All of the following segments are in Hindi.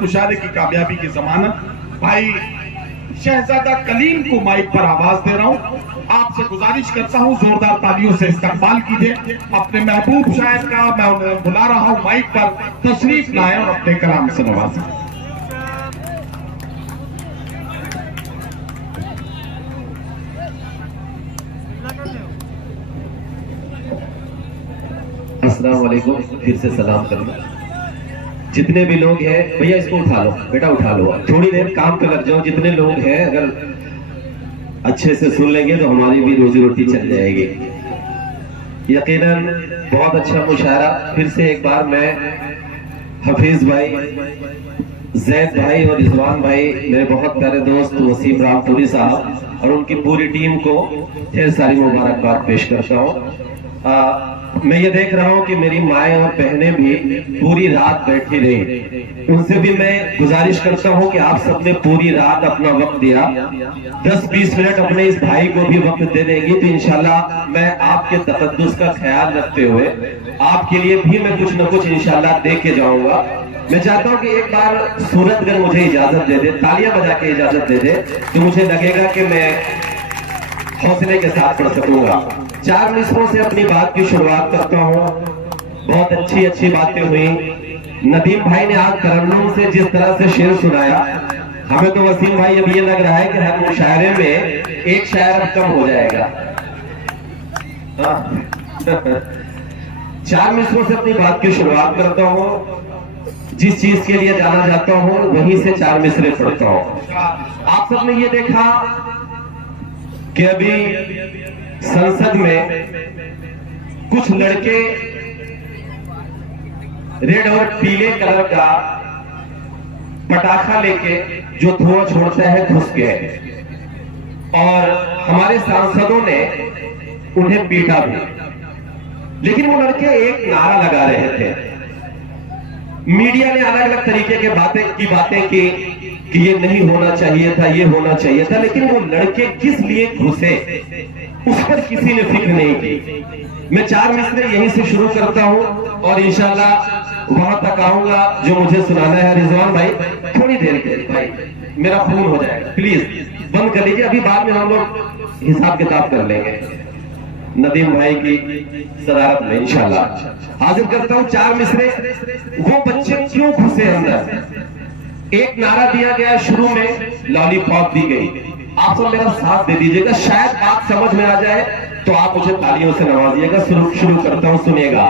मुशाहरे की कामयाबी की जमानत भाई शहजादा कलीम को माइक पर आवाज दे रहा हूं। आपसे गुजारिश करता हूं जोरदार तालियों से इस्तकबाल कीजिए अपने महबूब शायर का। मैं उन्हें बुला रहा हूं माइक पर तशरीफ लाए और अपने कलाम से नवाजें। अस्सलाम वालेकुम। फिर से सलाम करना। जितने भी लोग हैं भैया इसको उठा लो, बेटा उठा लो, थोड़ी देर काम पे लग जाओ। जितने लोग हैं अगर अच्छे से सुन लेंगे तो हमारी भी रोजी रोटी चल जाएगी। यकीनन बहुत अच्छा मुशायरा। फिर से एक बार मैं हफीज भाई, जैद भाई और रिजवान भाई, मेरे बहुत प्यारे दोस्त वसीम रामपुरी साहब और उनकी पूरी टीम को ढेर सारी मुबारकबाद पेश करता हूँ। मैं ये देख रहा हूँ कि मेरी माएँ और बहनें भी पूरी रात बैठी रही। उनसे भी मैं गुजारिश करता हूँ कि आप सबने पूरी रात अपना वक्त दिया। 10-20 मिनट अपने इस भाई को भी वक्त दे देंगे तो इंशाल्लाह मैं आपके तकद्दुस का ख्याल रखते हुए आपके लिए भी मैं कुछ न कुछ इंशाल्लाह दे के जाऊंगा। मैं चाहता हूँ कि एक बार सूरत अगर मुझे इजाजत दे दे, तालियां बजा के इजाजत दे दे, तो मुझे लगेगा कि मैं हौसले के साथ पढ़ सकूंगा। 4 मिसरों से अपनी बात की शुरुआत करता हूँ। बहुत अच्छी अच्छी बातें हुई। नदीम भाई ने आज तरन्नुम से जिस तरह से शेर सुनाया, हमें तो वसीम भाई अब ये लग रहा है कि हर मुशायरे में एक शायर अब कम हो जाएगा। 4 मिसरों से अपनी बात की शुरुआत करता हूँ। जिस चीज के लिए जाना जाता हूँ वहीं से 4 मिसरे पढ़ता हूँ। आप सबने ये देखा कि अभी संसद में कुछ लड़के रेड और पीले कलर का पटाखा लेके जो धुआं छोड़ता है घुस गए और हमारे सांसदों ने उन्हें पीटा भी। लेकिन वो लड़के एक नारा लगा रहे थे। मीडिया ने अलग अलग तरीके के बातें की कि ये नहीं होना चाहिए था, ये होना चाहिए था, लेकिन वो लड़के किस लिए घुसे उस पर किसी ने फिक्र नहीं की। मैं 4 मिसरे यहीं से शुरू करता हूं और इंशाल्लाह वहां तक आऊंगा जो मुझे सुनाना है। रिजवान भाई थोड़ी देर के भाई मेरा फोन हो जाएगा, प्लीज बंद कर लीजिए। अभी बाद में हम लोग हिसाब किताब कर लेंगे नदीम भाई की सदारत में इंशाल्लाह। हाजिर करता हूं 4 मिसरे। वो बच्चे क्यों घुसे अंदर। एक नारा दिया गया शुरू में, लॉलीपॉप दी गई। आप सब मेरा साथ दे दीजिएगा, शायद बात समझ में आ जाए तो आप मुझे तालियों से नवाजिएगा। शुरू करता हूं, सुनिएगा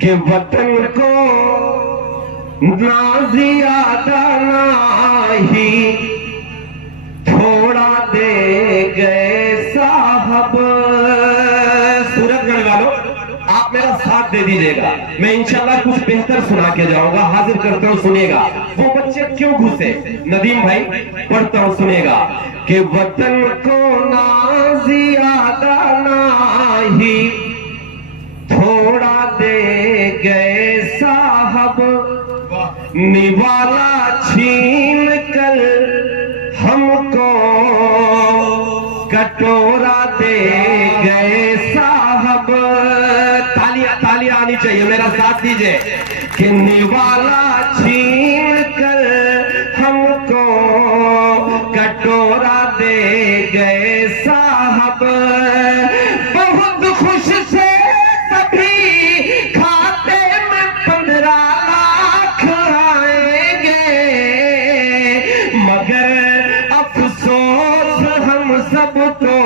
कि वतन को नाज़ियादा नाही थोड़ा दे गए साहब। सूरतगढ़ वालों आप मेरा साथ दे दीजिएगा, मैं इंशाल्लाह कुछ बेहतर सुना के जाऊंगा। हाजिर करता हूं, सुनिएगा वो बच्चे क्यों घुसे। नदीम भाई पढ़ता हूं, सुनिएगा कि वतन को नाज़ियादा नाही थोड़ा दे गए साहब, निवाला छीन कर हमको कटोरा दे गए साहब। तालियां आनी चाहिए, मेरा साथ दीजिए कि निवाला छीन कर हमको कटोरा दे गए साहब। बहुत खुश से सभी खाते में 15 लाख आएंगे, मगर अफसोस हम सबको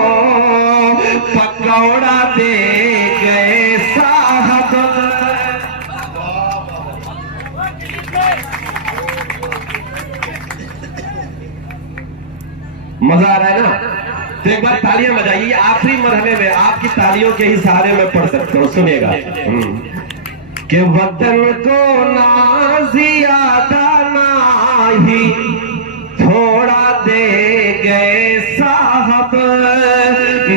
पकौड़ा दे गए साहब। मजा आ रहा है ना? तो एक बार तालियां बजाइए। आखिरी मरहले में आपकी तालियों के ही सहारे में पढ़ सकता हूं, सुनिएगा कि वतन को नाज़ियादा नाही थोड़ा दे गए साहब,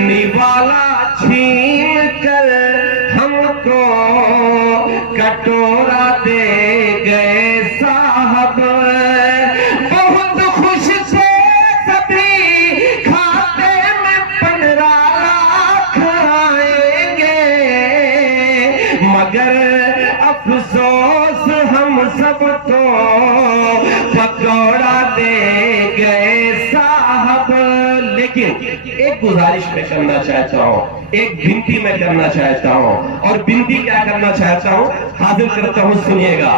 निवाला छीन कर हमको कटोरा दे गए साहब। बहुत खुश से सभी खाते में 15 लाख आएंगे, मगर अफसोस हम सबको पकौड़ा दे गए साहब। लेकिन एक गुजारिश मैं करना चाहता हूं, एक विनती मैं करना चाहता हूं, और विनती क्या करना चाहता हूं, हाजिर करता हूं, सुनिएगा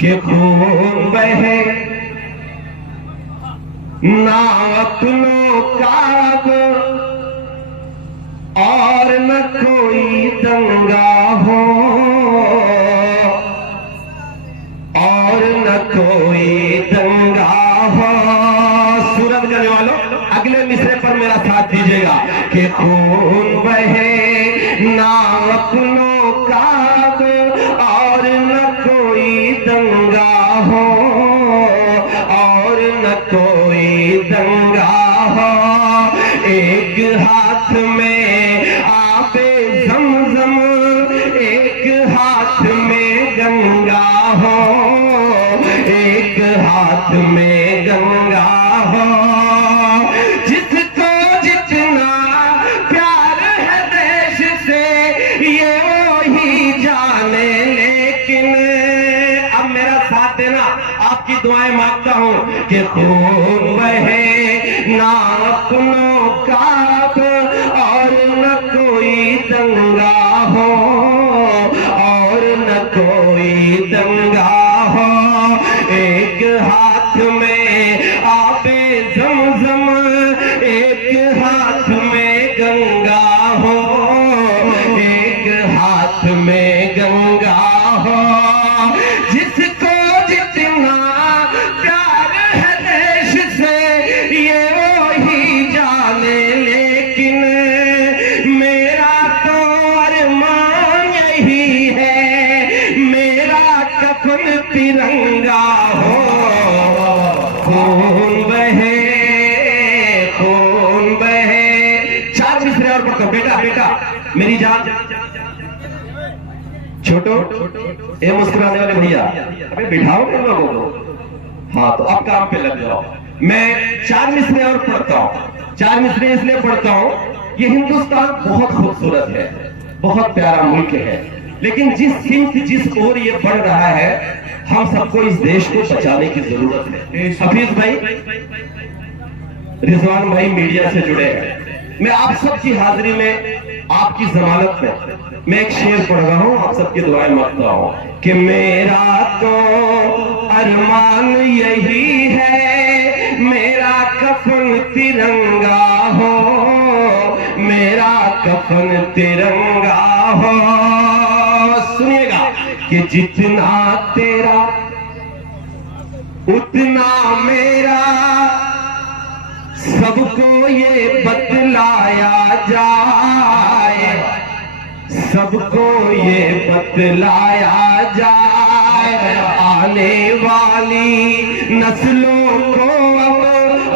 कि खून बहे ना अपनों का और न कोई दंगा हो, और न कोई दंगा हो। सूरत करने वालों अगले मिसरे पर मेरा साथ दीजिएगा कि खून बहे ना अपनों का और न कोई दंगा हो, और न कोई दंगा हो। एक हाथ में आबे ज़मज़म, एक हाथ में गंगा हो, एक हाथ में गंगा हो। जिसको जितना प्यार है देश से ये वही जाने, लेकिन अब मेरा साथ देना, आपकी दुआएं मांगता हूं कि खून बहे ना अपनों का और न कोई दंगा हो, और न कोई दंगा हो। एक हाथ में आबे ज़मज़म, एक हाथ में गंगा हो, एक हाथ में गंगा हो। जिसको जितना प्यार है देश से ये वही जाने, लेकिन मेरा तो अरमान यही है, मेरा कफन तिरंगा हो। खून बहे, खून बहे। चार मिसरे और पढ़ो बेटा, बेटा मेरी जान। छोटो ये मुस्कुराने वाले भैया, अबे बिठाओ तुम लोगों को। हाँ तो अब काम पे लग जाओ। मैं चार मिसरे और पढ़ता हूँ। चार मिसरे इसलिए पढ़ता हूँ, ये हिंदुस्तान बहुत खूबसूरत है, बहुत प्यारा मुल्क है, लेकिन जिस सिमत जिस ओर ये बढ़ रहा है, हम सबको इस देश को बचाने की जरूरत है। हफीज भाई, रिजवान भाई मीडिया से जुड़े हैं। मैं आप सबकी हाजिरी में, आपकी जमानत में मैं एक शेर पढ़ रहा हूं, आप सबकी दुआएं मांगता हूं कि मेरा तो अरमान यही है, मेरा कफन तिरंगा हो, मेरा कफन तिरंगा हो। सुनिएगा कि जितना तेरा उतना मेरा, सबको ये बतलाया जाए, सबको ये बतलाया जाए। आने वाली नस्लों को अब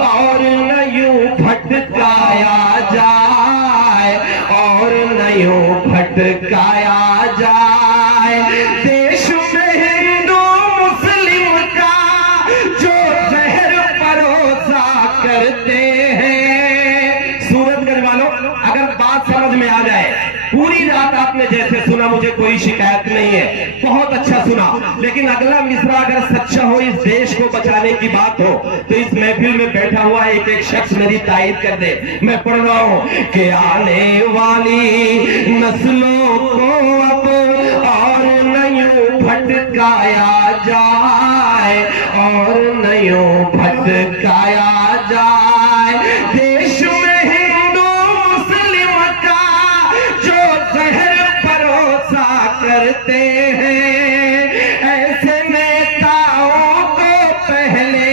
और न यूं भटकाया जाए, और न यूं भटकाया जाए। देश में हिंदू मुस्लिम का जो जहर परोसा करते हैं। सूरत करने वालों अगर बात समझ में आ जाए, पूरी रात आपने जैसे सुना, मुझे कोई शिकायत नहीं है, बहुत अच्छा सुना, लेकिन अगला मिसरा अगर सच्चा हो, इस देश को बचाने की बात हो, तो इस महफिल में बैठा हुआ एक एक शख्स मेरी तायीद कर दे। मैं पढ़ रहा हूं कि आने वाली नस्लों को अब और न यूं भटकाया जाए, और न यूं भटकाया जाए। देश में हिंदू मुस्लिम का जो जहर परोसा करते हैं, ऐसे नेताओं को पहले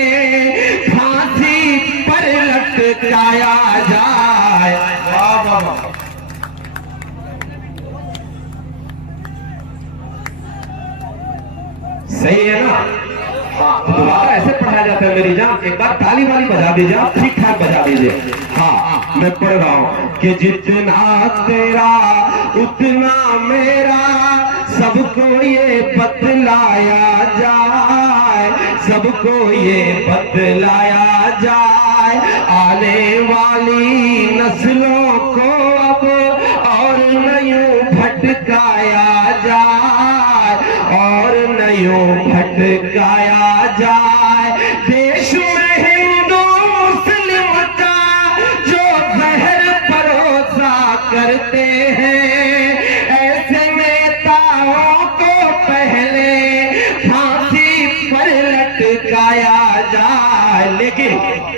फांसी पर लटकाया जाए। वाह वाह वाह। सही है ना? हाँ, दोबारा ऐसे पढ़ाया जाता है मेरी जान, एक बार ताली वाली बजा दीजिए, आप ठीक ठाक बजा दीजिए। हाँ मैं पढ़ रहा हूं कि जितना तेरा उतना मेरा, सबको ये बतलाया जाए, सबको ये बतलाया जाए। आने वाली नस्लों को अब और न यूं भटकाया जाए, और न यूं भटकाया जाए। लटकाया जाए। लेकिन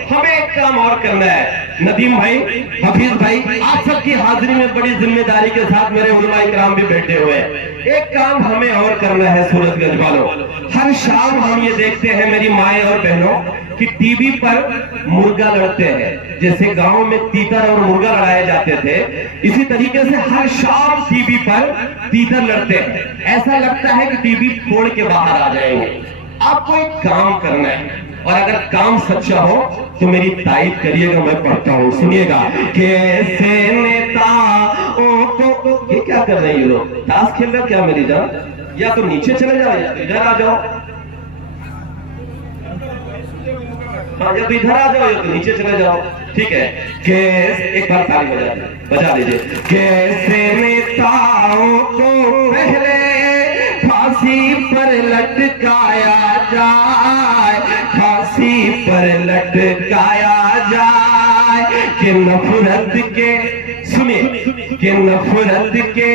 हमें एक काम और करना है नदीम भाई, हफीज भाई, आप सबकी हाजिरी में बड़ी जिम्मेदारी के साथ मेरे उलमा इकराम भी बैठे हुए हैं। एक काम हमें और करना है सूरतगंज वालों, हर शाम हम ये देखते हैं मेरी माएं और बहनों कि टीवी पर मुर्गा लड़ते हैं। जैसे गांव में तीतर और मुर्गा लड़ाए जाते थे, इसी तरीके से हर शाम टीवी पर तीतर लड़ते हैं। ऐसा लगता है कि टीवी फोड़ के बाहर आ जाएंगे। आपको एक काम करना है, और अगर काम सच्चा हो तो मेरी तारीफ करिएगा, मैं पढ़ता हूं, सुनिएगा। कैसे नेताओं को, ये क्या कर रहे हैं ये लोग, ताश खेल रहे हो क्या मेरी जान? या तो नीचे चले जाओ या तो इधर आ जाओ। हाँ, या तो इधर आ जाओ या तो नीचे चले जाओ, ठीक है। कैसे, एक बार ताली बजा दीजिए। कैसे नेताओं को पहले फांसी पर लटकाया जाए, फांसी पर लटकाया जाए, कि नफरत के, सुनिए, कि नफरत के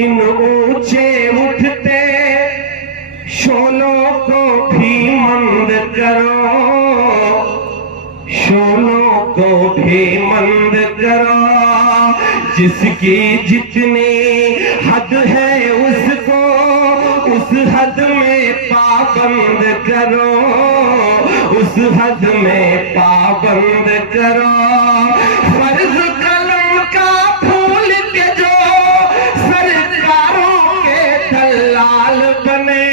इन ऊंचे उठते शोलों को भी मंद करो, शोलों को भी मंद करो। जिसकी जितनी हद है उसको उस हद में पाबंद करो, उस हद में पाबंद करो। फर्ज कलम का फूल के जो सरकारों के दलाल बने,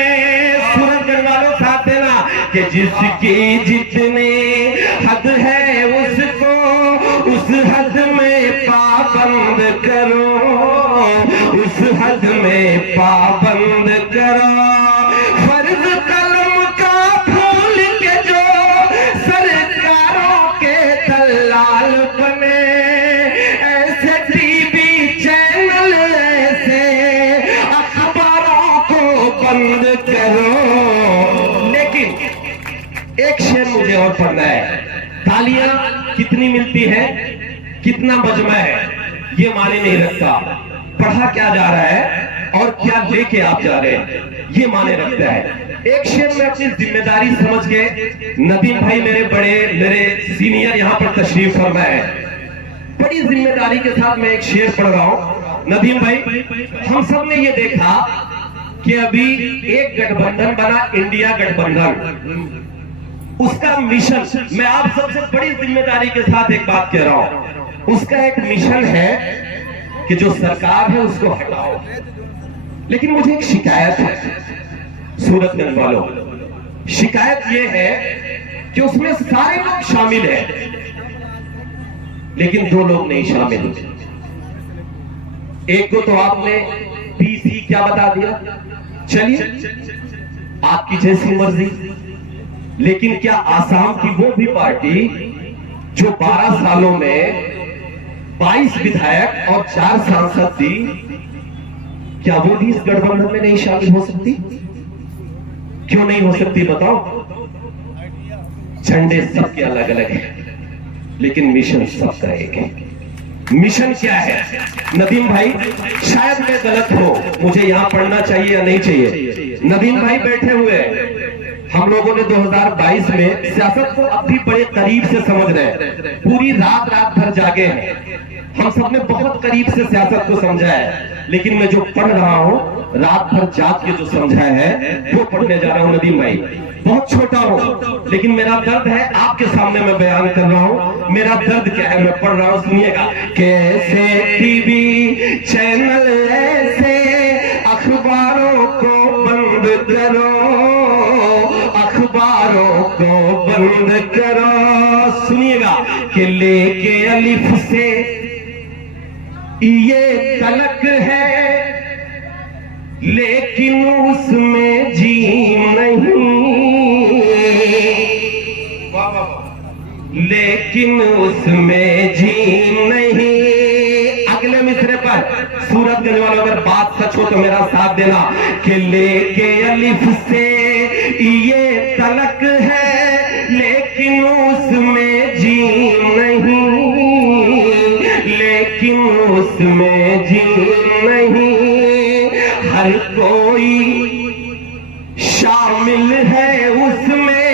सूरजगंज वालों साथ देना, कि जिसकी जितनी हद है उसको उस हद में पाबंद करो, उस हद में पाबंद करो। फर्ज कलम का फूल के जो सरकारों के दलाल बने, ऐसे टीवी चैनल, ऐसे अखबारों को बंद करो। लेकिन एक शेर मुझे और पढ़ना है। तालियां कितनी मिलती है, कितना मजमा है, ये माने नहीं रखता। पढ़ा क्या जा रहा है और क्या लेके आप जा रहे हैं, ये माने रखता है। एक शेर में अपनी जिम्मेदारी समझ के, नदीम भाई मेरे बड़े, मेरे सीनियर यहाँ पर तशरीफ फरमा है, बड़ी जिम्मेदारी के साथ मैं एक शेर पढ़ रहा हूँ। नदीम भाई, हम सब ने ये देखा कि अभी एक गठबंधन बना, इंडिया गठबंधन, उसका मिशन, मैं आप सबसे बड़ी जिम्मेदारी के साथ एक बात कह रहा हूं, उसका एक मिशन है कि जो सरकार है उसको हटाओ। लेकिन मुझे एक शिकायत है सूरतगंज वालों, शिकायत यह है कि उसमें सारे लोग शामिल हैं लेकिन दो लोग नहीं शामिल। एक को तो आपने पीसी क्या बता दिया, चलिए आपकी जैसी मर्जी। लेकिन क्या आसाम की वो भी पार्टी जो 12 सालों में 22 विधायक और 4 सांसद थी, क्या वो भी इस गठबंधन में नहीं शामिल हो सकती? क्यों नहीं हो सकती बताओ? झंडे सबके अलग अलग हैं लेकिन मिशन सबका एक है। मिशन क्या है नदीम भाई? शायद मैं गलत हो, मुझे यहां पढ़ना चाहिए या नहीं चाहिए। नदीम भाई बैठे हुए हैं, हम लोगों ने 2022 में सियासत को अब भी बड़े करीब से समझ रहे हैं, पूरी रात भर जागे हैं, हम सबने बहुत करीब से सियासत को समझा है। लेकिन मैं जो पढ़ रहा हूं, रात भर जाग के जो समझा है वो पढ़ने जा रहा हूं नदीम भाई। बहुत छोटा हूं लेकिन मेरा दर्द है आपके सामने मैं बयान कर रहा हूं। मेरा दर्द क्या है मैं पढ़ रहा हूं, सुनिएगा। कैसे टीवी चैनल, ऐसे अखबारों को बंद करो, अखबारों को बंद करो। सुनिएगा कि लेके अलिफ से ये तलक है लेकिन उसमें जीम नहीं, लेकिन उसमें जीम नहीं। अगले मिसरे पर सूरतगंज वालों अगर बात सच हो तो मेरा साथ देना कि लेके अलिफ से ये तलक है लेकिन उसमें जीम नहीं, लेकिन उसमें जीम नहीं। हर कोई शामिल है उसमें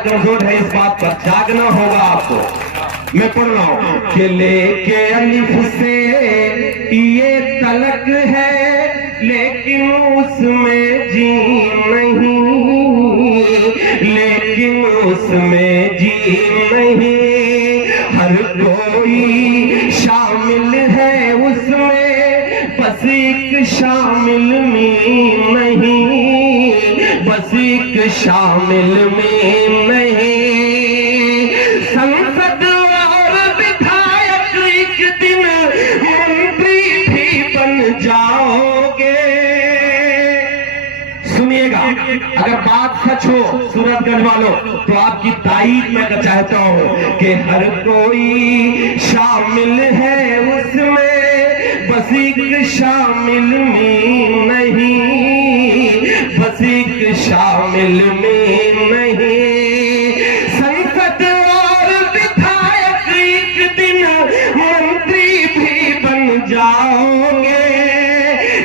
कमजोर है इस बात पर, जागना होगा आपको। मैं पढ़ रहा हूं कि लेके अलिफ से ये तलक है लेकिन उसमें जी नहीं, लेकिन उसमें जी नहीं, हर कोई शामिल है उसमें, बस एक शामिल में नहीं, बस एक शामिल में नहीं। संसद और विधायक एक दिन मंत्री भी बन जाओगे। सुनिएगा, अगर बात सच हो सूरजगढ़ वालों तो आपकी तारीफ मैं चाहता हूं कि हर कोई शामिल है उसमें, बस एक शामिल में नहीं, बस एक शामिल में नहीं। संसद और विधायक एक दिन मंत्री भी बन जाओगे,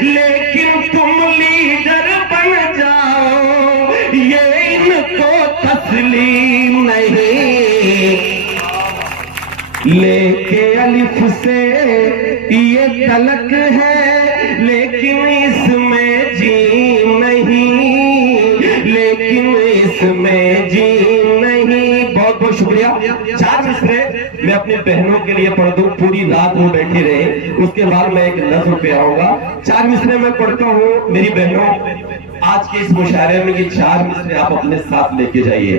लेकिन तुम लीडर बन जाओ ये इनको तस्लीम नहीं। लेके अलिफ से ये तलक है लेकिन इसमें जी नहीं, लेकिन इसमें जी नहीं। बहुत बहुत शुक्रिया। 4 मिसरे मैं अपनी बहनों के लिए पढ़ दूं, पूरी रात वो बैठी रहे, उसके बाद मैं एक नज़्म पे आऊंगा। 4 मिसरे मैं पढ़ता हूं मेरी बहनों, आज के इस मुशायरे में ये 4 मिसरे आप अपने साथ लेके जाइए।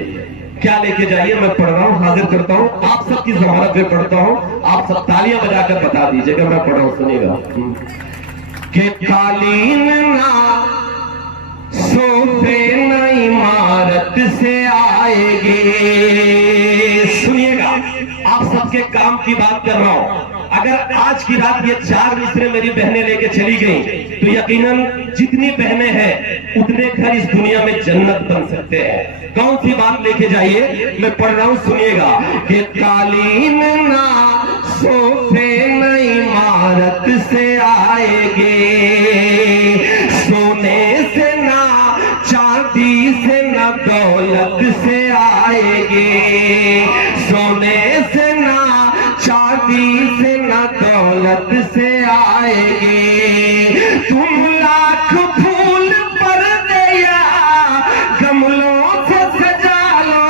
क्या लेके जाइए मैं पढ़ रहा हूं, हाजिर करता हूं, आप सबकी जमानत में पढ़ता हूं, आप सब तालियां बजाकर बता दीजिएगा मैं पढ़ रहा हूं, सुनिएगा। कि कालीन ना सोफे न इमारत से आएंगे। सुनिएगा, आप सबके काम की बात कर रहा हूं। अगर आज की रात ये 4 मिसरे मेरी बहनें लेके चली गई तो यकीनन जितनी बहनें हैं उतने घर इस दुनिया में जन्नत बन सकते हैं। कौन सी बात लेके जाइए मैं पढ़ रहा हूं, सुनिएगा। कि कालीन ना सोफे न इमारत से आएंगे, सोने से ना चांदी से न दौलत से आएंगे, सोने से ना चांदी से न दौलत से आएंगे। तुम लाख फूल पर दिया गमलों से सजा लो,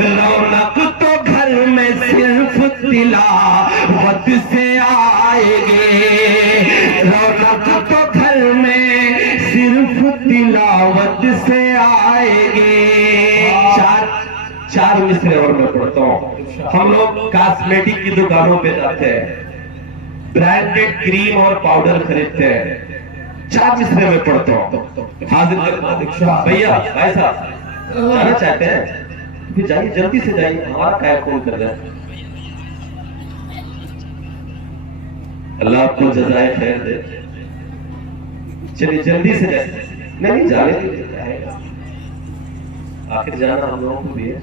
रौनक तो घर में सिर्फ तिलावत से आएंगे, रौनक तो घर में सिर्फ तिलावत से आएंगे। 4 मिसरे और मैं पढ़ता हूँ। हम लोग कॉस्मेटिक की दुकानों पे जाते हैं, ब्रांडेड क्रीम और पाउडर खरीदते हैं। 4 मिसरे में पढ़ता हूँ, हाजिर कर भैया भाई साहब जाना चाहते हैं फिर जाइए, जल्दी से जाइए, हमारा क्या फोन कर रहा है। अल्लाह आपको जज़ाए खैर दे, चलिए जल्दी से जाइए। नहीं जाने दीजिए, आखिर जाना हम लोगों को भी है।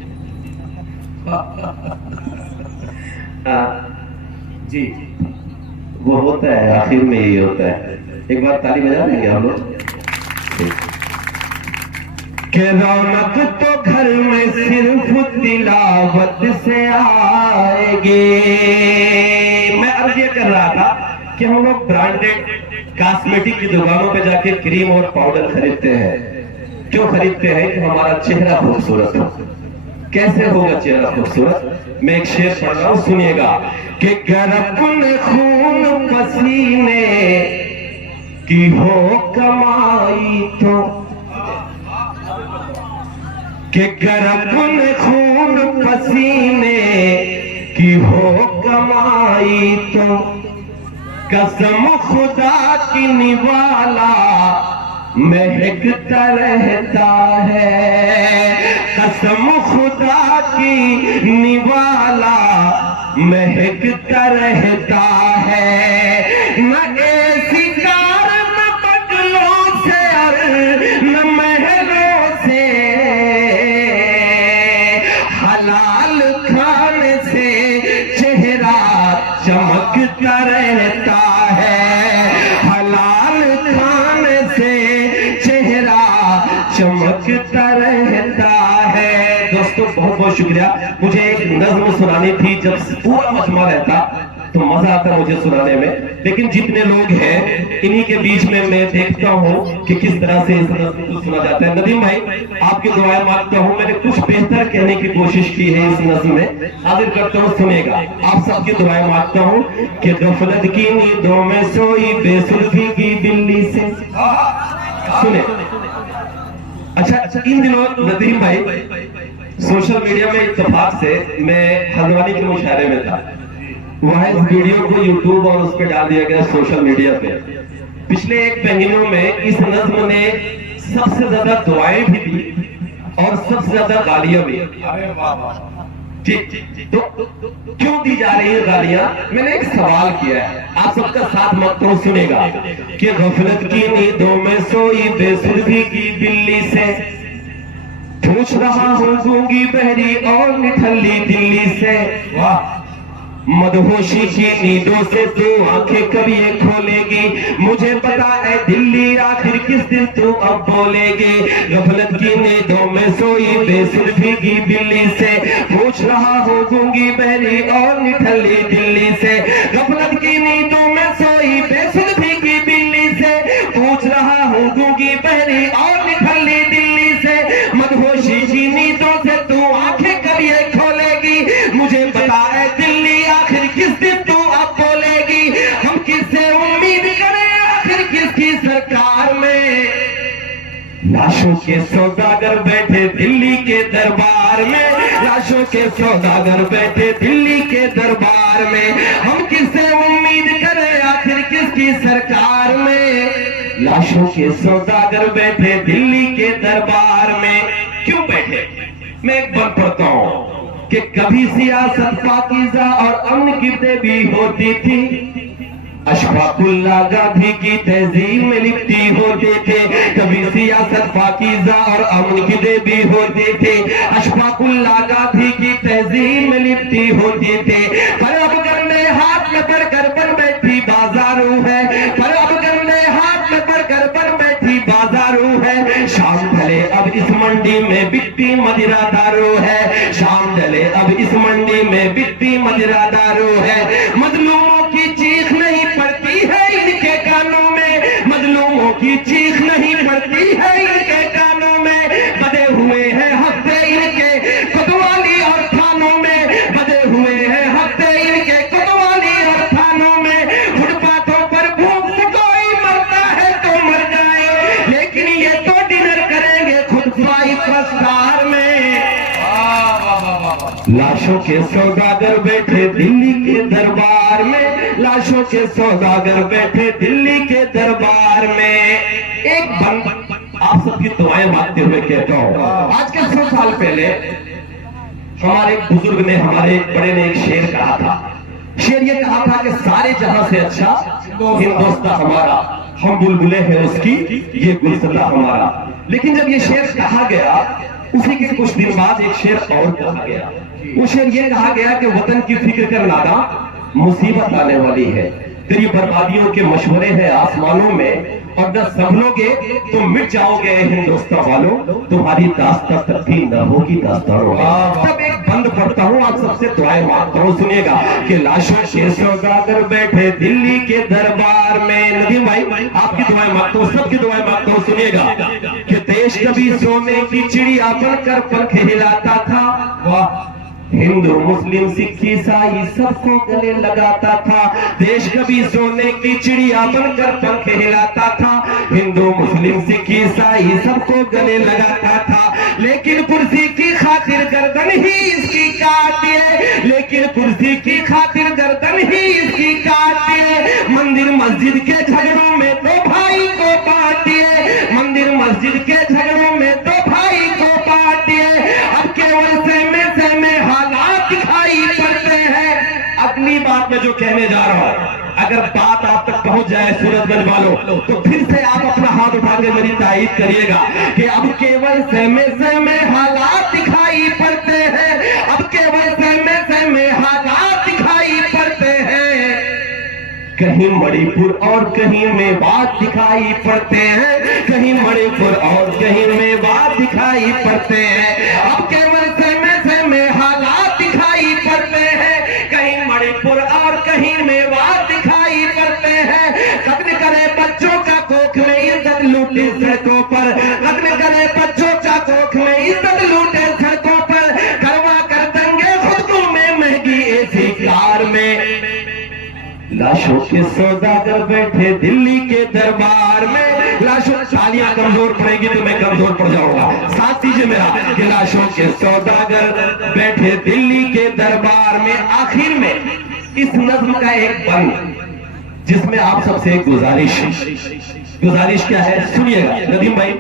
जी वो होता है, आखिर में यही होता है। एक बार ताली बजा देंगे हम लोग। के रौनक तो घर में सिर्फ तिलावत से आएंगे। मैं अर्ज ये कर रहा था कि हम लोग ब्रांडेड कॉस्मेटिक की दुकानों पे जाके क्रीम और पाउडर खरीदते हैं। क्यों खरीदते हैं? कि हमारा चेहरा खूबसूरत हो। कैसे होगा चेहरा खूबसूरत? मैं एक शेर पढ़ रहा हूं, सुनिएगा। कि गरकुन खून पसीने की हो कमाई तो, कि गरकुन खून पसीने की हो कमाई तो, कसम खुदा की निवाला महकता रहता है, कसम खुदा की निवाला महकता रहता है। न ऐसी कार न बगलों से और न महलों से, हलाल खाने से चेहरा चमकता रहता है, हलाल खाने से चेहरा चमकता रहता शुक्रिया। मुझे एक नज्म सुनानी थी, जब पूरा मजमा रहता तो मजा आता मुझे सुनाने में, लेकिन जितने लोग हैं इन्हीं के बीच में मैं देखता हूँ कि किस तरह से इस नज्म को सुना जाता है। नदीम भाई, आपकी दुआएं मांगता हूँ। मैंने कुछ बेहतर कहने की कोशिश की है इस नज्म में, हाजिर करता हूँ, सुनेगा। आप सबकी दुआएं मांगता हूँ कि गफलत की नींदों में सोई बेसुल्फी की बिल्ली से। सुने। अच्छा, इन दिनों नदीम भाई सोशल मीडिया में इत्तेफाक से मैं हल्द्वानी के मुशायरे में था, वहां इस वीडियो को यूट्यूब और उस पर डाल दिया गया सोशल मीडिया पे। पिछले एक महीनों में इस नज्म ने सबसे ज्यादा दुआएं भी दी और सबसे ज्यादा गालियां भी। तो क्यों दी जा रही है गालियां? मैंने एक सवाल किया है, आप सबका साथ मांगता हूं, सुनेगा कि गफलत की नींदों में सोई बेसुल्फी की बिल्ली से पूछ रहा हूं गूंगी बहरी और निठल्ली दिल्ली से। वाह! मदहोशी की नींदों से तू आंखें कभी ये खोलेगी, मुझे पता है दिल्ली आखिर किस दिन तू अब बोलेगी। गफलत की नींदों में सोई बेसुल्फी की बिल्ली से पूछ रहा हूँ गूंगी बहरी और निठल्ली दिल्ली से। गफलत की नींदों में सोई बेसुल्फी की बिल्ली से पूछ रहा हूँ गूंगी बहरी और निठल्ली दिल्ली से। मदहोशी की नींदों से तू आंखें कभी ये खोलेगी, मुझे पता है दिल्ली आखिर किस दिन तू अब बोलेगी। हम किससे उम्मीद करें आखिर किसकी सरकार में? लाशों के सौदागर बैठे दिल्ली के दरबार में, लाशों के सौदागर बैठे दिल्ली के दरबार में। हम किससे उम्मीद करें आखिर किसकी सरकार में? लाशों के सौदागर बैठे दिल्ली के दरबार में। क्यों बैठे? मैं एक बात पढ़ता हूं कि कभी सियासत पाकीज़ा और अमन की भी होती थी, अशफाकुल्लाह गांधी की तहजीब में लिपटी होते थे। कभी सियासत पाकीज़ा और अमन की भी होती थी, अशफाकुल्लाह गांधी की तहजीब में लिपटी होती थे। पर अब गंदे हाथ में पड़कर बन बैठी बाजारू है, पर अब गंदे हाथ में पड़कर बन बैठी बाजारू है। शाम ढले अब इस मंडी में बिकती मदिरा दारू है, शाम ढले अब इस मंडी में बिकती मदिरा दारू है। मजलूमों की चीख नहीं पड़ती है इनके कानों में, मजलूमों की चीख नहीं पड़ती है इनके कानों में। बदे हुए हैं हफ्ते इनके कोतवाली और थानों में, बदे हुए हैं हफ्ते इनके कोतवाली और थानों में। फुटपाथों पर भूख से कोई मरता है तो मर जाए, लेकिन ये तो डिनर करेंगे खुद 5 स्टार में। लाशों के सौदागर बैठे दिल्ली के दरबार में, लाशों के सौदागर बैठे दिल्ली के दरबार में। एक बंद आप सबकी दुआएं मांगते हुए कहता हूं, आज के 100 साल पहले हमारे एक बुजुर्ग ने, हमारे एक बड़े ने एक शेर कहा था। शेर ये कहा था कि सारे जहां से अच्छा हिंदुस्तान हमारा, हम बुलबुलें हैं उसकी ये गुलसता हमारा। लेकिन जब ये शेर कहा गया उसी के कुछ दिन बाद एक शेर और कहा गया। वो शेर ये कहा गया कि वतन की फिक्र कर लाना मुसीबत आने वाली है, तेरी बर्बादियों के मशवरे हैं आसमानों में, और न संभलोगे तो मिट जाओगे हिंदुस्तान वालों, तुम्हारी दास्तां तक भी न होगी दास्तानों में। तब एक बंद पढ़ता हूँ, आप सबसे दुआएं मांगता हूँ, सुनिएगा कि लाशों के सौदागर बैठे दिल्ली के दरबार में। नदीम भाई आपकी दुआएं मांगता हूँ, सबकी दुआएं मांगता हूँ, सुनिएगा कि देश कभी सोने की चिड़िया बनकर पंख हिलाता था। वाह! हिंदू मुस्लिम सिख ईसाई सबको गले लगाता था। देश कभी सोने की चिड़िया बनकर पंख हिलाता था, हिंदू मुस्लिम सिख ईसाई सबको गले लगाता था। लेकिन कुर्सी की खातिर गर्दन ही इसकी काट दिए, लेकिन कुर्सी की खातिर गर्दन ही इसकी काट दिए। मंदिर मस्जिद के झगड़ों में दो भाई को बांट दिए, मंदिर मस्जिद के झगड़ों में दो भाई को बांट दिए। अब केवल सहमे हालात दिखाई पड़ते हैं। अगली बात मैं जो कहने जा रहा हूं, अगर बात आप तक पहुंच जाए सूरजगंज वालों, तो फिर से आप अपना हाथ उठा के मेरी तायीद करिएगा कि अब केवल सहमे हालात दिखाई पड़ते हैं, अब केवल सहमे हालात दिखाई पड़ते हैं। कहीं मणिपुर और कहीं मेवात दिखाई पड़ते हैं, कहीं मणिपुर और कहीं मेवात दिखाई पड़ते हैं। अब केवल सहमे सड़कों पर, कत्ल करे बच्चों का कोख में, इज्जत लूटे सड़कों पर, करवा कर दंगे खुद में महंगी ऐसी कार में। लाशों के सौदागर बैठे दिल्ली के दरबार में, लाशों तालियां कमजोर पड़ेगी तो मैं कमजोर पड़ जाऊंगा, साथ दीजिए मेरा कि लाशों के सौदागर बैठे दिल्ली के दरबार में। आखिर में इस नज्म का एक बंद जिसमें आप सबसे एक गुजारिश क्या है सुनिएगा। नदीम भाई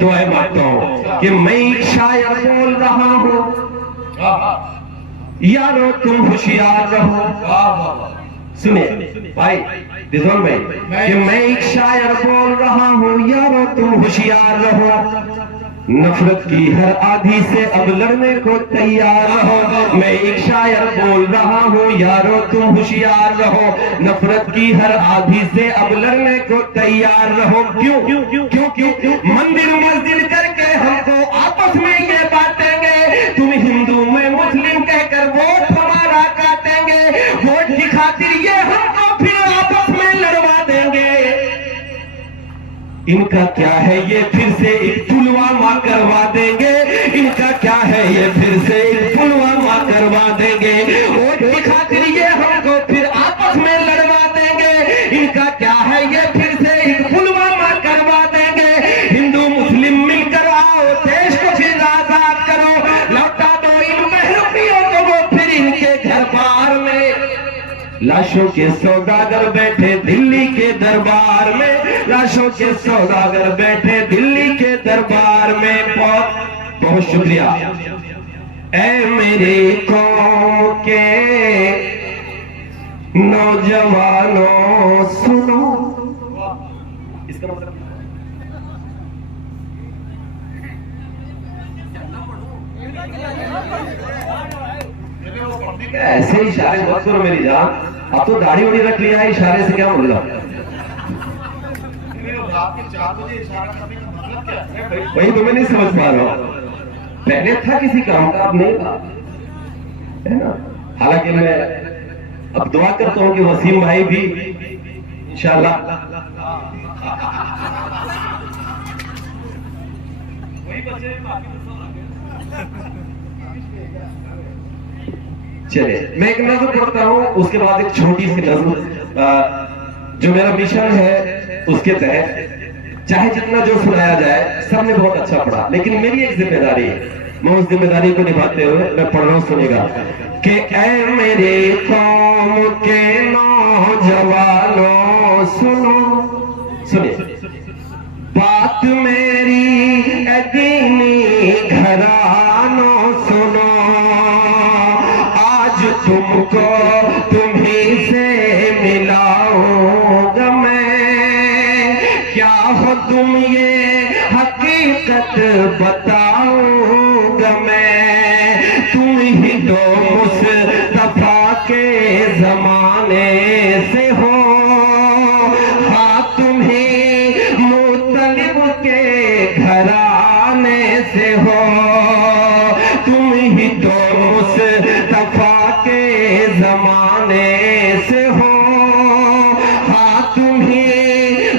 दुआएं मांगता हूं कि मैं एक शायर बोल रहा हूं, यारो तुम होशियार रहो। सुनिए भाई रिजवान भाई कि मैं एक शायर बोल रहा हूं, यारो तुम होशियार रहो। नफरत की हर आधी से अब लड़ने को तैयार रहो। मैं एक शायर बोल रहा हूँ, यारो तुम होशियार रहो। नफरत की हर आधी से अब लड़ने को तैयार रहो। क्यों क्यों क्यों क्यों मंदिर मस्जिद करके हमको आपस में ये बांटेंगे। तुम हिंदू में मुस्लिम कहकर वोट हमारा काटेंगे। वोट की खातिर ये हमको फिर आपस में लड़वा देंगे। इनका क्या है ये फिर से एक पुलवामा करवा देंगे। इनका क्या है ये फिर से एक पुलवामा करवा देंगे। वोट की खातिर ये हमको फिर आपस में लड़वा देंगे। इनका क्या है ये फिर से एक पुलवामा करवा देंगे। हिंदू मुस्लिम मिलकर आओ देश को फिर आजाद करो। लौटा दो इन बहनों को वो फिर इनके घर बार में। लाशों के सौदागर बैठे दिल्ली के दरबार में। लाशों के सौदागर बैठे दिल्ली के दरबार में। बहुत बहुत शुक्रिया। ऐ मेरे कौम के नौजवानों सुनो। इसका मतलब ऐसे इशारे मत करो मेरी जान। अब तो दाढ़ी उड़ी रख लिया है, इशारे से क्या बोल रहा। वही तो मैं नहीं समझ पा रहा हूँ। पहले था किसी काम का, अब नहीं था, है ना। हालांकि मैं अब दुआ करता हूँ कि वसीम भाई भी इंशाल्लाह चले। मैं एक नज़म पढ़ता हूँ, उसके बाद एक छोटी सी नज़म जो मेरा मिशन है उसके तहत चाहे जितना जो सुनाया जाए। सबने बहुत अच्छा पढ़ा, लेकिन मेरी एक जिम्मेदारी है, मैं उस जिम्मेदारी को निभाते हुए मैं पढ़ रहा हूँ। सुनेगा कि ऐ मेरे कौम के नौजवानों सुनो। सुनिए बात मेरी दीनी घरानों सुनो। आज तुमको तुम्ही से मिलाऊंगा मैं। क्या हो तुम ये हकीकत बताऊंगा मैं। तुम ही तो मुस्तफा के जमाने से हो। हाँ तुम ही मुतलिब के घराने से हो। तुम ही तो मुस्तफा के जमाने से हो। हाँ तुम ही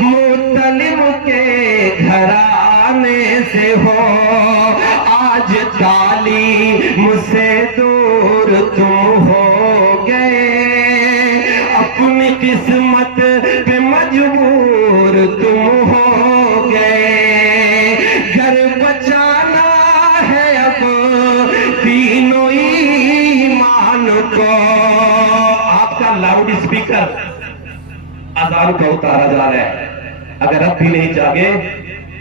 मुतलिब के घराने से हो। आज तालीम से दूर तुम हो गए। अपनी किस्मत पे मजबूर तुम हो गए। घर बचाना है अब तीनों ईमान को। आपका लाउड स्पीकर अजान का उतारा जा रहा है। अगर अब भी नहीं जागे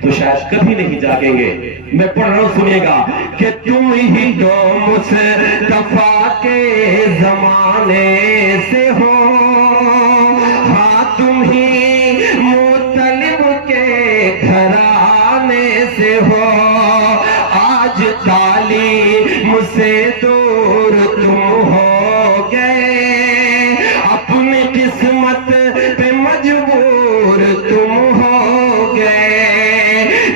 तो शायद कभी नहीं जागेंगे। मैं पढ़ रहा हूं, सुनिएगा कि तुम ही तो मुस्तफा के जमाने से हो। हाँ तुम ही मुतलिब के घराने से हो। आज तालीम से दूर तुम हो गए। अपनी किस्मत पे मजबूर तुम हो गए।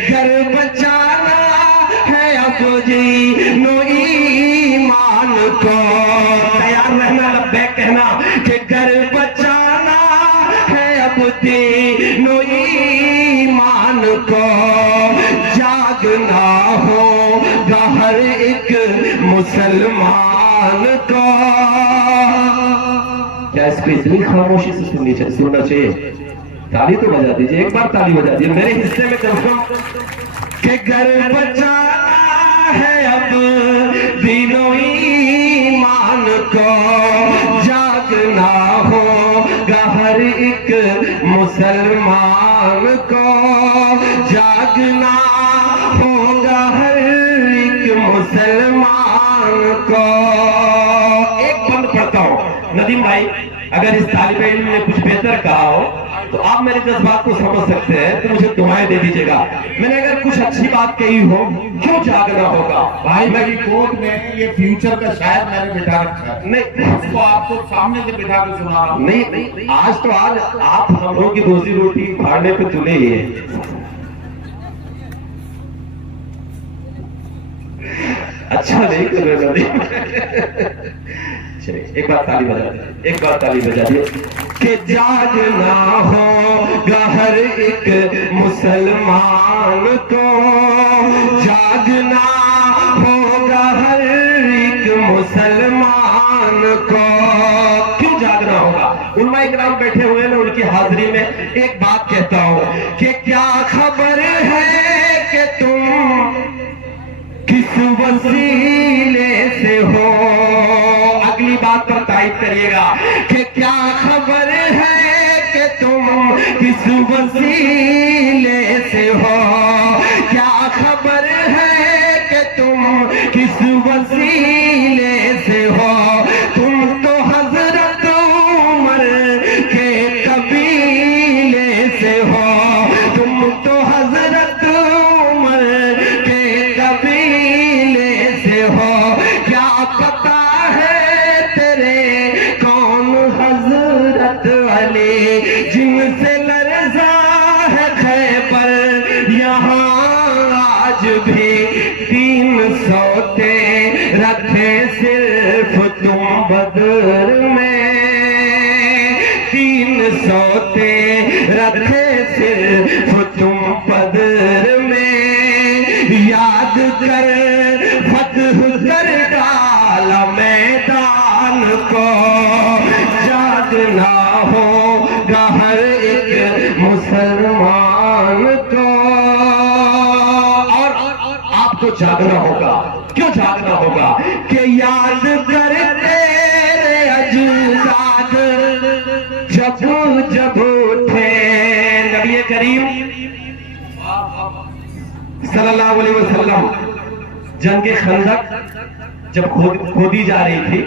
घर बचाना है अब जी नो ईमान को। तैयार रहना, लब्बैक कहना कि घर बचाना है अब जी नो ईमान को। मुसलमान को। क्या इस पे इतनी खामोशी से सुनना चाहिए? ताली तो बजा दीजिए, एक बार ताली बजा दीजिए मेरे हिस्से में कम से कम। के घर बचाना है अब दिनों ईमान को, जागना होगा हर एक मुसलमान को, जागना होगा हर एक मुसलमान को। एक बंद पढ़ता हूं नदीम भाई, अगर इस तालिबे इल्म ने कुछ बेहतर कहा हो तो आप मेरे जज्बात को समझ सकते हैं, तो मुझे दुआएं दे दीजिएगा। मैंने अगर कुछ अच्छी बात कही हो, क्यों जागना होगा भाई मेरी कोर्ट में ये फ्यूचर का शायर मैंने बिठा रखा है, नहीं उसको आपको सामने से बिठा के सुना रहा हूं। नहीं, आज तो आज आप हम लोगों की रोजी रोटी फाड़ने पे तुले ही है। अच्छा नहीं कर रहे। चलिए एक बार ताली बजा दीजिए, एक बार ताली बजा दीजिए। कि जागना होगा हर एक मुसलमान को, जागना होगा हर एक मुसलमान को। क्यों जागना होगा? उलमा इकराम बैठे हुए हैं, उनकी हाजिरी में एक बात कहता हूं कि क्या खबर है कि तुम किस वसीले से हो। अगली बात पर तायद करिएगा कि क्या खबर है कि तुम किस वसीले से हो, क्या खबर है कि तुम किस वसीले से हो। तुम तो हजरत उमर के कबीले से हो, तुम तो हजरत उमर के कबीले से हो। क्या पता जिनसे लरज़ा है खैबर, यहाँ आज भी 300 रखे सिर्फ तुम बदर में, 300 रखे सिर्फ तुम बदर में। याद कर फतह कर डाला मैदान को, जागना होगा हर एक मुसलमान को। और आपको जागना होगा। क्यों जागना होगा? कि याद कर तेरे अजदाद जब जब उठे। नबी करीम सल्लल्लाहु अलैहि वसल्लम जंग खंदक जब खोदी जा रही थी,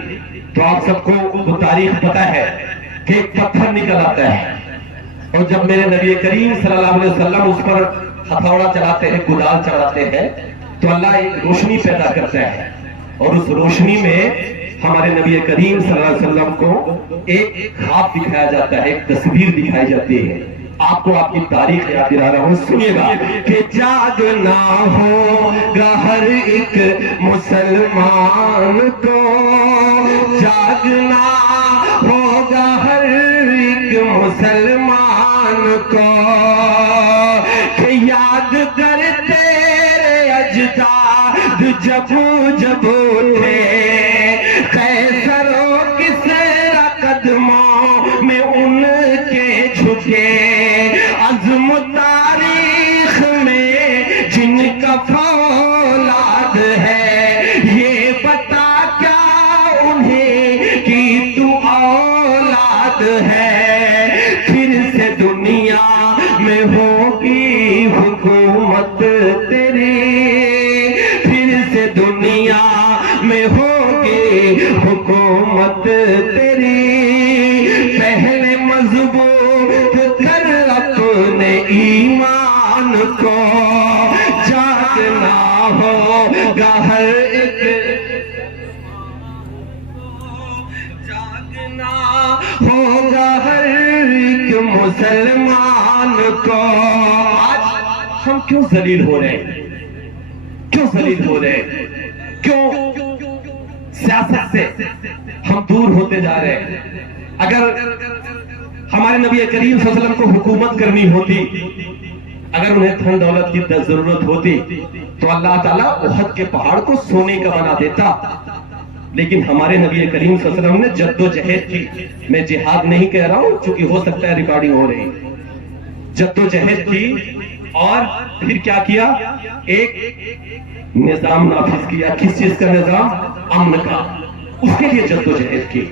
तो आप सबको वो तारीख पता है कि एक पत्थर निकल आता है, और जब मेरे नबी करीम सल्लल्लाहु अलैहि वसल्लम उस पर हथौड़ा चलाते हैं, कुदाल चलाते हैं, तो अल्लाह एक रोशनी पैदा करता है, और उस रोशनी में हमारे नबी करीम सल्लल्लाहु अलैहि वसल्लम को एक ख्वाब दिखाया जाता है, एक तस्वीर दिखाई जाती है। आपको आपकी तारीख याद दिला रहा हूं, सुनिएगा कि जागना होगा हर एक मुसलमान को, जागना होगा हर एक मुसलमान को। कि याद कर तेरे अजदाद जब जब उठे, कैसरो किसरा कदमों में उनके झुके, अज़्म तारीख में जिनका फौलाद है, ये बता क्या उन्हें कि तू औलाद है। फिर से दुनिया में होगी हुकूमत तेरी, फिर से दुनिया में होगी हुकूमत तेरी। पहले मजबूत कर अपने ईमान को, जागना होगा हर एक, जागना होगा हर एक मुसलमान को। आज हम क्यों जलील हो रहे हैं? क्यों जलील हो रहे हैं? क्यों सियासत से हम दूर होते जा रहे हैं? अगर हमारे नबी करीम सल्लल्लाहु अलैहि वसल्लम को हुकूमत करनी होती अगर उन्हें धन दौलत की जरूरत होती तो अल्लाह ताला उहद के पहाड़ को सोने का बना देता। लेकिन हमारे नबी करीम सल्लल्लाहु अलैहि वसल्लम ने जद्दोजहद की, मैं जिहाद नहीं कह रहा हूं क्योंकि हो सकता है रिकॉर्डिंग हो रही, जद्दोजहद की और फिर क्या किया, एक निजाम नाफिज किया। किस चीज का निजाम? अमन का, उसके लिए जद्दोजहद की।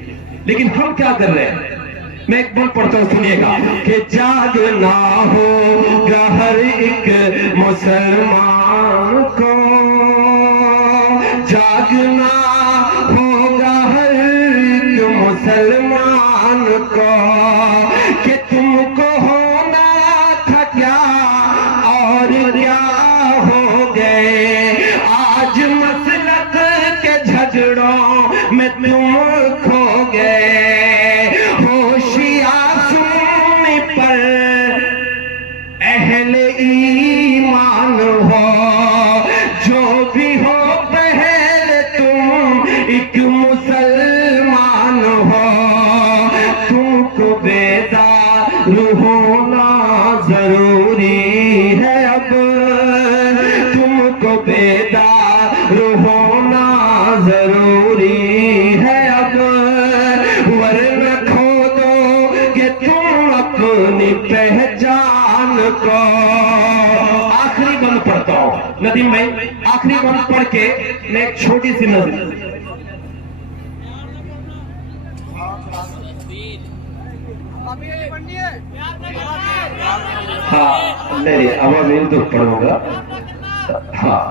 लेकिन हम क्या कर रहे हैं? मैं एक बार पढ़ता हूं, सुनिएगा कि जागना होगा हर एक मुसलमान को, जागना होगा हर एक मुसलमान को कि तुमको होना था क्या और क्या हो गए। आज मसलक के झगड़ों में तुम खो गए। होशियार सुनने पर अहले ईमान हो, जो भी हो पहले तुम एक मुसलमान हो। तुमको बेदार होना जरूरी है अब, तुमको बेदार होना जरूरी है अब, वरना खो दोगे तुम अपनी पहचान को। आखिरी बंद पढ़ता हूं नदीम भाई, आखिरी बंद पढ़ के मैं एक छोटी सी नजर, हाँ नहीं अब मैं तो पढ़ूंगा। हाँ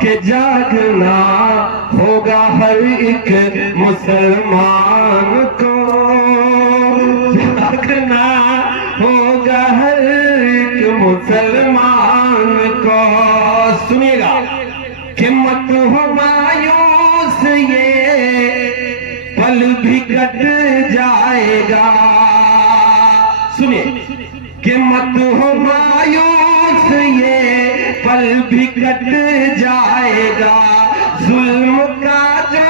कि जागना होगा हर एक मुसलमान को, जागना होगा हर एक मुसलमान को। सुनिएगा कि मत हो मायूस, ये पल भी कट जाएगा। सुनिए कि मत हो मायूस, ये पल भी कट जाएगा। जुल्म का जो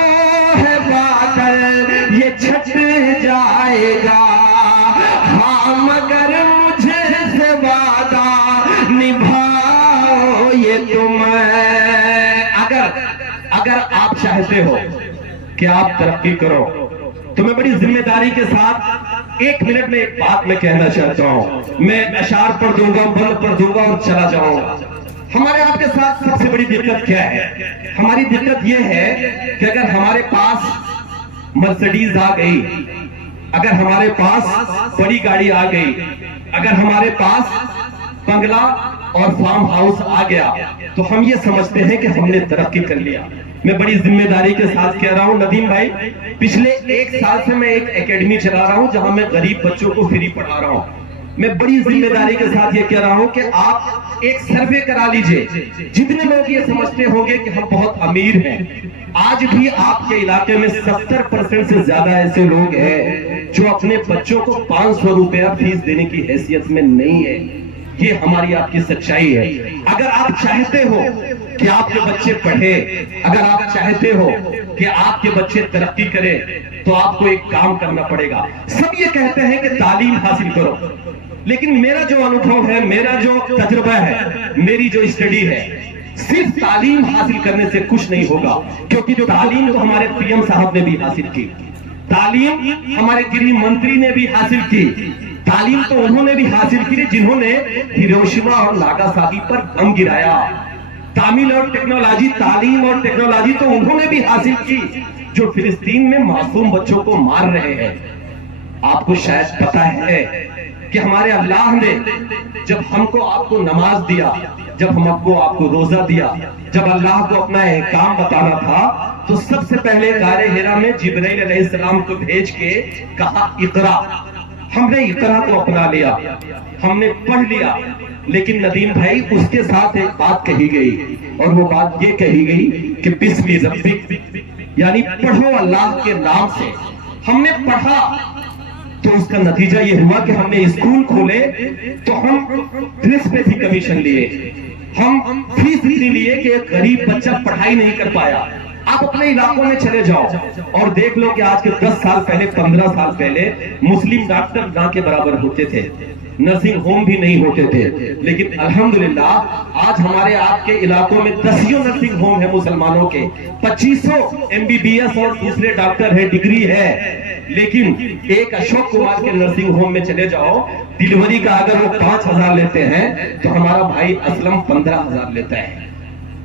है बादल ये छट जाएगा। हाँ मगर मुझे से वादा निभाओ ये तुम। अगर आप चाहते हो कि आप तरक्की करो तो मैं बड़ी जिम्मेदारी के साथ 1 मिनट में एक बात मैं कहना चाहता हूं। मैं अशार पढ़ दूंगा, बंद पढ़ दूंगा और चला जाऊंगा। हमारे आपके साथ सबसे बड़ी दिक्कत क्या है? हमारी दिक्कत यह है कि अगर हमारे पास मर्सिडीज आ गई, अगर हमारे पास बड़ी गाड़ी आ गई, अगर हमारे पास बंगला और फार्म हाउस आ गया तो हम ये समझते हैं कि हमने तरक्की कर लिया। मैं बड़ी जिम्मेदारी के साथ कह रहा हूं नदीम भाई, पिछले 1 साल से मैं एक एकेडमी चला रहा हूं जहां मैं गरीब बच्चों को फ्री पढ़ा रहा हूं। मैं बड़ी जिम्मेदारी के साथ ये कह रहा हूं कि आप एक सर्वे करा लीजिए। जितने लोग ये समझते होंगे कि हम बहुत अमीर हैं, आज भी आपके इलाके में 70% से ज्यादा ऐसे लोग हैं जो अपने बच्चों को 500 रुपया फीस देने की हैसियत में नहीं है। ये हमारी आपकी सच्चाई है। अगर आप चाहते हो कि आपके बच्चे पढ़े, अगर आप चाहते हो कि आपके बच्चे तरक्की करें तो आपको एक काम करना पड़ेगा। सब ये कहते हैं कि तालीम हासिल करो, लेकिन मेरा जो अनुभव है, मेरा जो तजुर्बा है, मेरी जो स्टडी है, सिर्फ तालीम हासिल करने से कुछ नहीं होगा। क्योंकि जो तालीम तो हमारे पीएम साहब ने भी हासिल की, तालीम हमारे गृह मंत्री ने भी हासिल की, तालीम तो उन्होंने भी हासिल की जिन्होंने हिरोशिमा और नागासाकी पर बम गिराया। तामील और टेक्नोलॉजी, तालीम और टेक्नोलॉजी तो उन्होंने भी हासिल की जो फिलिस्तीन में मासूम बच्चों को मार रहे हैं। आपको शायद पता है कि हमारे अल्लाह ने जब हमको आपको नमाज दिया, जब हमको आपको रोजा दिया, जब अल्लाह को अपना काम बताना था तो सबसे पहले गारे हिरा में जिब्राइल अलैहिस्सलाम को भेज के कहा इकरा। हमने इकरा को अपना लिया, हमने पढ़ लिया। लेकिन नदीम भाई उसके साथ एक बात कही गई और वो बात ये कही गई कि बिस्मि रब्बिक, यानी पढ़ो अल्लाह के नाम से। हमने पढ़ा तो उसका नतीजा ये हुआ कि हमने स्कूल खोले तो हम ड्रेस पे भी कमीशन लिए, हम फीस भी लिए कि एक गरीब बच्चा पढ़ाई नहीं कर पाया। आप अपने इलाकों में चले जाओ और देख लो कि आज के 10 साल पहले, 15 साल पहले मुस्लिम डॉक्टर ना के बराबर होते थे, नर्सिंग होम भी नहीं होते थे। लेकिन अल्हम्दुलिल्लाह आज हमारे आपके इलाकों में 10 नर्सिंग होम है मुसलमानों के, 2500 MBBS और दूसरे डॉक्टर है, डिग्री है। लेकिन एक अशोक कुमार के नर्सिंग होम में चले जाओ, डिलीवरी का अगर वो 5000 लेते हैं तो हमारा भाई असलम 15000 लेता है।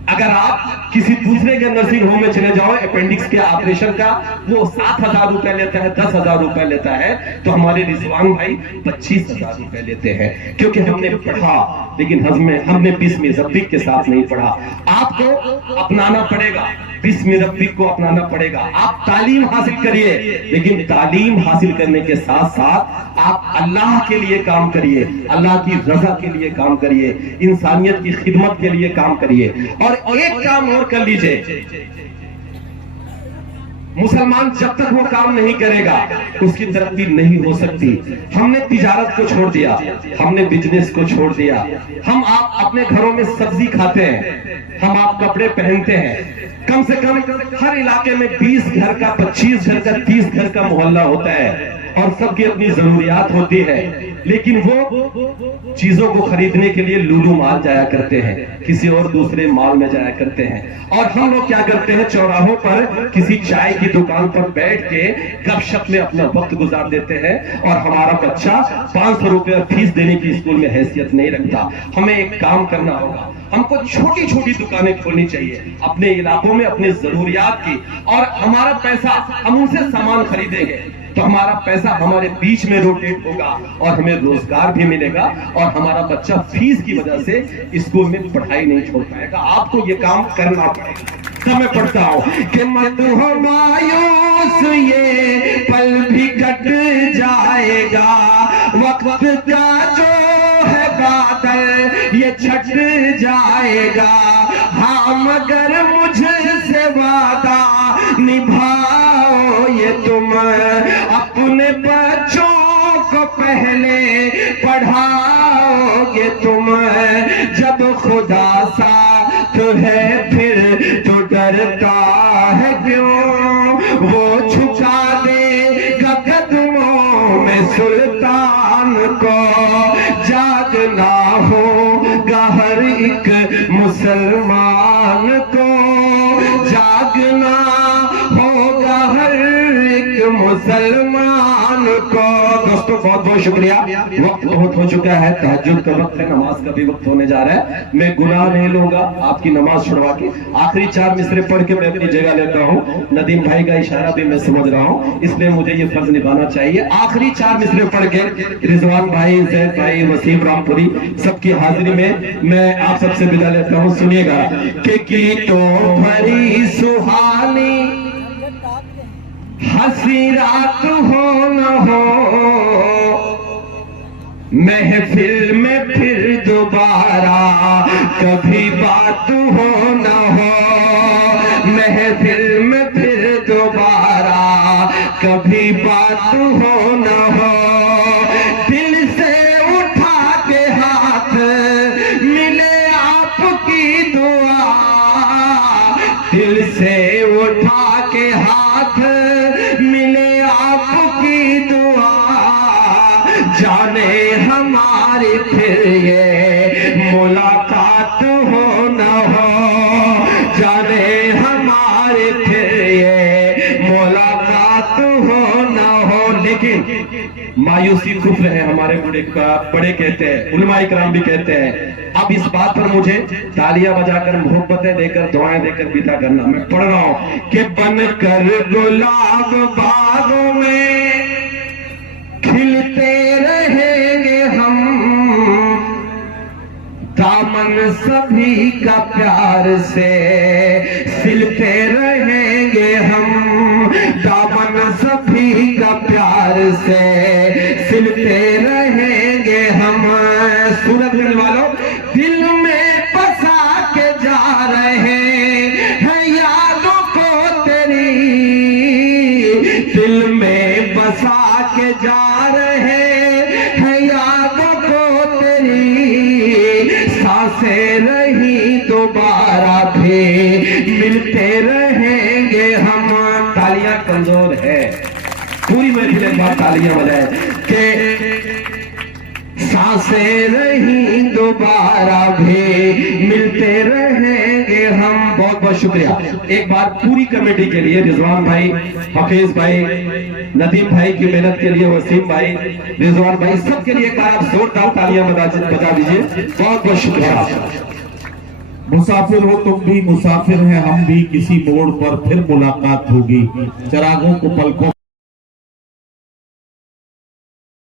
अगर आप किसी दूसरे के नर्सिंग होम में चले जाओ, अपेंडिक्स के ऑपरेशन का वो 7000 रुपए लेता है, 10,000 रुपए लेता है, तो हमारे रिजवान भाई 25,000 रुपए लेते हैं। क्योंकि हमने पढ़ा, लेकिन हमने बिस्म रब्बिक के साथ नहीं पढ़ा। आपको अपनाना पड़ेगा, बिस्म रब्बिक को अपनाना पड़ेगा। आप तालीम हासिल करिए, लेकिन तालीम हासिल करने के साथ साथ आप अल्लाह के लिए काम करिए, अल्लाह की रजा के लिए काम करिए, इंसानियत की खिदमत के लिए काम करिए। और एक काम और कर लीजिए, मुसलमान जब तक वो काम नहीं करेगा उसकी तरक्की नहीं हो सकती। हमने तिजारत को छोड़ दिया, हमने बिजनेस को छोड़ दिया, हम आप अपने घरों में सब्जी खाते हैं, हम आप कपड़े पहनते हैं। कम से कम हर इलाके में 20 घर का, 25 घर का, 30 घर का मोहल्ला होता है और सबकी अपनी जरूरियात होती है। लेकिन वो चीजों को खरीदने के लिए लूलू माल जाया करते हैं, किसी और दूसरे माल में जाया करते हैं। और हम लोग क्या करते हैं, चौराहों पर किसी चाय की दुकान पर बैठ के गपशप में अपना वक्त गुजार देते हैं। और हमारा बच्चा 500 रुपया फीस देने की स्कूल में हैसियत नहीं रखता। हमें एक काम करना होगा, हमको छोटी छोटी दुकानें खोलनी चाहिए अपने इलाकों में, अपने जरूरियात की। और हमारा पैसा, हम उनसे सामान खरीदेंगे तो हमारा पैसा हमारे बीच में रोटेट होगा और हमें रोजगार भी मिलेगा और हमारा बच्चा फीस की वजह से स्कूल में पढ़ाई नहीं छोड़ पाएगा। आपको ये काम करना पड़ेगा। समय पढ़ता हूं कि मत हो मायूस, ये पल भी कट जाएगा, वक्त का जो है बादल ये छट जाएगा। हाँ मगर मुझसे वादा निभाओ ये तुम, अपने बच्चों को पहले पढ़ाओगे तुम। जब खुदा साथ है फिर तो डरता है क्यों, वो झुका देगा कदमों में सुल्तान को। जागना होगा हर एक मुसलमान को, जागना होगा हर एक मुसलमान को। दोस्तों बहुत बहुत शुक्रिया, वक्त बहुत हो चुका है, तहज्जुद का वक्त है, नमाज का भी वक्त होने जा रहा है। मैं गुनाह नहीं लूंगा आपकी नमाज छुड़वा के, आखिरी 4 मिसरे पढ़ के मैं अपनी जगह लेता हूँ। नदीम भाई का इशारा भी मैं समझ रहा हूँ, इसलिए मुझे ये फर्ज निभाना चाहिए। आखिरी 4 मिसरे पढ़ के रिजवान भाई, जैद भाई, वसीम रामपुरी सबकी हाजिरी में मैं आप सबसे विदा लेता हूँ। सुनिएगा कि गीतों भरी सुहानी हंसी रात हो न हो, महफिल में फिर दोबारा कभी बात हो न हो, महफिल में फिर दोबारा कभी बात हो न हो। दिल से उठा के हाथ मिले आपकी दुआ, दिल से उठा के हाथ मिले आपकी दुआ। जाने हमारी फिर ये मुलाकात हो न हो, जाने हमारी फिर ये मुलाकात हो न हो। लेकिन मायूसी कुफ्र है, हमारे बड़े कहते हैं, उलमा इकराम भी कहते हैं। अब इस बात पर मुझे तालियां बजाकर, मोहब्बतें देकर, दुआएं देकर विदा करना। मैं पढ़ रहा हूं कि बनकर गुलाब बागों में खिलते रहेंगे हम, दामन सभी का प्यार से सिलते रहेंगे हम, दामन सभी का प्यार से सिलते रहेंगे हम। सूरत करने वालों, दिल में बसा के जा रहे हैं यादों को तेरी, दिल में बसा के जा रहे हैं यादों को तेरी। सांसें रही दोबारा भी मिलते रहेंगे कमजोर है। पूरी महफिल एक बार तालियां बजाए कि सांसें नहीं दोबारा भी मिलते रहेंगे हम। बहुत बहुत शुक्रिया एक बार पूरी कमेटी के लिए, रिजवान भाई, हफीज भाई, नदीम भाई की मेहनत के लिए, वसीम भाई, रिजवान भाई, सबके लिए एक बार आप जोरदार तालियां बजा दीजिए। बहुत बहुत शुक्रिया। मुसाफिर हो तुम भी, मुसाफिर हैं हम भी, किसी मोड़ पर फिर मुलाकात होगी, चिरागों को पलकों